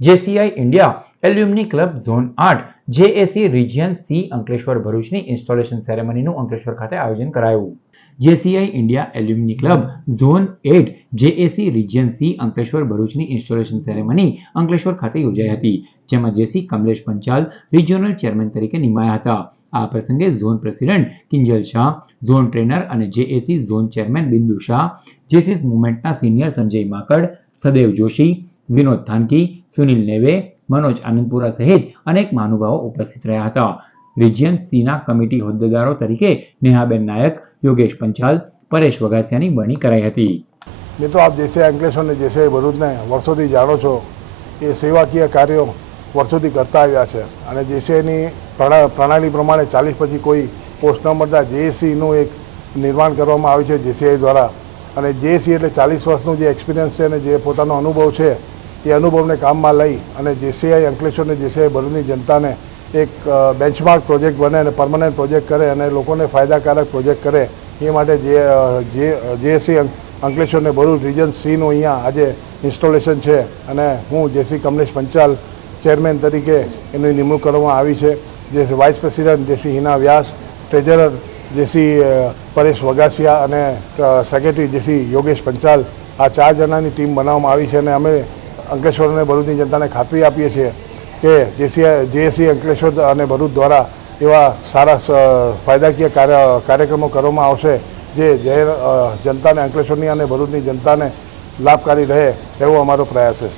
JCI India alumni club zone 8 JAC region C Ankleshwar ભરૂચની installation સેરેમનીનું અંકલેશ્વર ખાતે આયોજન કરાયું. JCI India alumni club zone 8 JAC region C Ankleshwar ભરૂચની ઇન્સ્ટોલેશન સેરેમની અંકલેશ્વર ખાતે યોજાઈ હતી, જેમાં JC Kamlesh Panchal regional chairman તરીકે નિમાયા હતા. આ પ્રસંગે zone president Kinjal Shah, zone trainer અને JAC zone chairman Bindu Shah, જેસીસ મુવમેન્ટના સિનિયર સંજય માકડ, સદેવ જોશી, વિનોદ થાનકી, સુનિલ નેવે, મનોજ આનંદપુરા સહિત અનેક મહાનુભાવો ઉપસ્થિત રહ્યા હતા. રિજિયન સીના કમિટી હોદ્દેદારો તરીકે નેહાબેન નાયક, યોગેશ પંચાલ, પરેશ વગાસિયાની વરણી કરાઈ હતી. મિત્રો, આપ જેસીઆઈ અંકલેશ્વર અને જેસીઆઈ ભરૂચને વર્ષોથી જાણો છો. એ સેવાકીય કાર્યો વર્ષોથી કરતા આવ્યા છે અને જેસીઆઈની પ્રણાલી પ્રમાણે 40 પછી કોઈ પોસ્ટ ન મળતા જેએસીનું એક નિર્માણ કરવામાં આવ્યું છે જેસીઆઈ દ્વારા. અને જેએસી એટલે 40 વર્ષનું જે એક્સપિરિયન્સ છે અને જે પોતાનો અનુભવ છે એ અનુભવને કામમાં લઈ અને જેસીઆઈ અંકલેશ્વર અને જેસીઆઈ ભરૂચની જનતાને એક બેન્ચમાર્ક પ્રોજેક્ટ બને અને પરમનન્ટ પ્રોજેક્ટ કરે અને લોકોને ફાયદાકારક પ્રોજેક્ટ કરે એ માટે જેએસી અંકલેશ્વર અને ભરૂચ રિજન સીનું અહીંયા આજે ઇન્સ્ટોલેશન છે અને હું જેસી કમલેશ પંચાલ ચેરમેન તરીકે એની નિમણૂક કરવામાં આવી છે. જે વાઇસ પ્રેસિડેન્ટ જેસી હિના વ્યાસ, ટ્રેઝરર જેસી પરેશ વગાસિયા અને સેક્રેટરી જેસી યોગેશ પંચાલ, આ 4 જણાની ટીમ બનાવવામાં આવી છે. અને અમે અંકલેશ્વર અને ભરૂચની જનતાને ખાતરી આપીએ છીએ કે જેએસી અંકલેશ્વર અને ભરૂચ દ્વારા એવા સારા ફાયદાકીય કાર્યક્રમો કરવામાં આવશે જે જનતાને, અંકલેશ્વરની અને ભરૂચની જનતાને લાભકારી રહે એવો અમારો પ્રયાસ હશે.